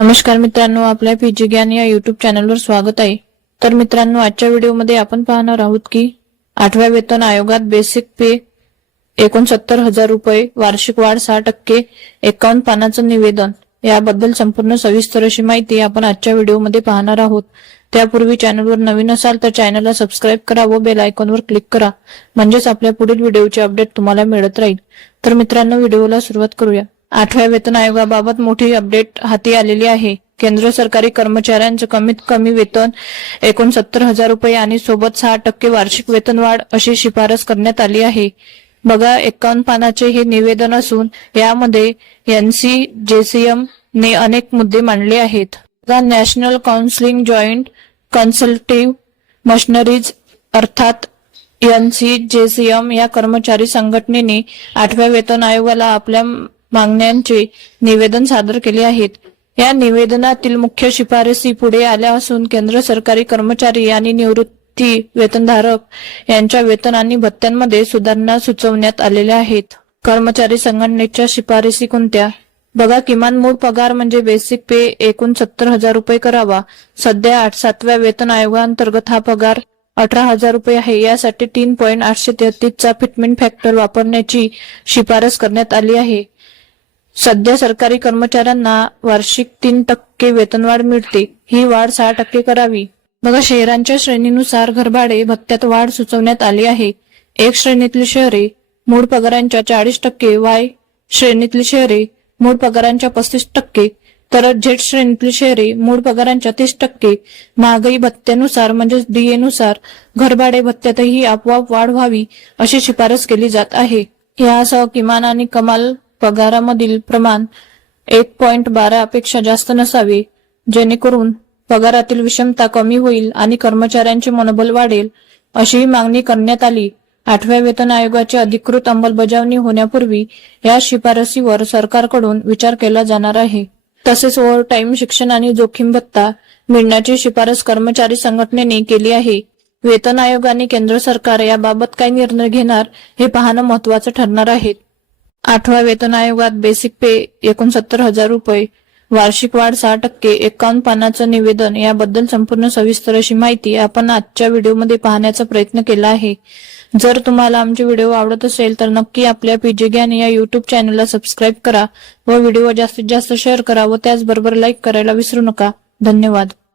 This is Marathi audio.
नमस्कार मित्रांनो, आपल्या पीजी ज्ञान या युट्यूब चॅनलवर स्वागत आहे। तर मित्रांनो, आजच्या व्हिडिओमध्ये आपण पाहणार आहोत की 8व्या वेतन आयोगात बेसिक पे 69,000 रुपये, वार्षिक वाढ 6%, 51 पानाचं निवेदन याबद्दल संपूर्ण सविस्तर अशी माहिती आपण आजच्या व्हिडिओमध्ये पाहणार आहोत। त्यापूर्वी चॅनलवर नवीन असाल तर चॅनलला सबस्क्राइब करा व बेल आयकॉनवर क्लिक करा, म्हणजेच आपल्या पुढील व्हिडिओचे अपडेट तुम्हाला मिळत राहील। तर मित्रांनो, व्हिडिओला सुरुवात करूया। 8व्या वेतन आयोगाबाबत मोठी अपडेट हाती आलेली आहे। केंद्र सरकारी कर्मचाऱ्यांचे कमीत कमी वेतन 69,000 रुपये आणि सोबत 6% वार्षिक वेतनवाढ अशी शिफारस करण्यात आली आहे। बघा, 51 पानाचे हे निवेदन असून यामध्ये NCJCM ने अनेक मुद्दे मांडले आहेत। नॅशनल काउन्सिल जॉईंट कन्सल्टेटिव्ह मशिनरीज अर्थात NCJCM या कर्मचारी संघटनेने 8व्या वेतन आयोगाला आपल्या मागण्यांचे निवेदन सादर केले आहेत। या निवेदनातील मुख्य शिफारसी पुढे आल्या असून केंद्र सरकारी कर्मचारी आणि निवृत्ती वेतनधारक यांच्या वेतन आणि भत्त्यांमध्ये सुधारणा सुचवण्यात आलेल्या आहेत। कर्मचारी संघटनेच्या शिफारसी कोणत्या? बघा, किमान मूळ पगार म्हणजे बेसिक पे 69,000 रुपये करावा। सध्या 7व्या वेतन आयोगाअंतर्गत हा पगार 18,000 रुपये आहे। यासाठी 3.833 चा फिटमेंट फॅक्टर वापरण्याची शिफारस करण्यात आली आहे। सध्या सरकारी कर्मचाऱ्यांना वार्षिक 3% वेतनवाढ मिळते, ही वाढ 6% करावी। बघा, शहरांच्या श्रेणीनुसार घरभाडे भत्त्यात वाढ सुचवण्यात आली आहे। एक श्रेणीतील शहरे मूळ पगारांच्या 40%, Y श्रेणीतील शहरे मूळ पगारांच्या 35%, तर Z श्रेणीतील शहरे मूळ पगारांच्या 30%। महागाई भत्त्यानुसार म्हणजेच DA नुसार घरभाडे भत्त्यातही आपोआप वाढ व्हावी अशी शिफारस केली जात आहे। यासह किमान आणि कमाल पगारामधील प्रमाण 1.12 पेक्षा जास्त नसावे, जेणेकरून पगारातील विषमता कमी होईल आणि कर्मचाऱ्यांचे मनोबल वाढेल, अशी मागणी करण्यात आली। 8व्या वेतन आयोगाची अधिकृत अंमलबजावणी होण्यापूर्वी या शिफारसीवर सरकारकडून विचार केला जाणार आहे। तसेच ओव्हर टाइम, शिक्षण आणि जोखीम भत्ता मिळण्याची शिफारस कर्मचारी संघटनेने केली आहे। वेतन आयोग आणि केंद्र सरकार याबाबत काय निर्णय घेणार हे पाहणं महत्त्वाचं ठरणार आहे। 8व्या वेतन आयोगात बेसिक पे 69,000 रुपये, वार्षिक वाढ 6%, 51 पानाचं निवेदन याबद्दल संपूर्ण सविस्तर अशी माहिती आपण आजच्या व्हिडिओमध्ये पाहण्याचा प्रयत्न केला आहे। जर तुम्हाला आमचे व्हिडिओ आवडत असेल तर नक्की आपल्या पीजी ज्ञान या युट्यूब चॅनलला सबस्क्राइब करा व व्हिडिओ जास्तीत जास्त शेअर करा व त्याचबरोबर लाईक करायला विसरू नका। धन्यवाद।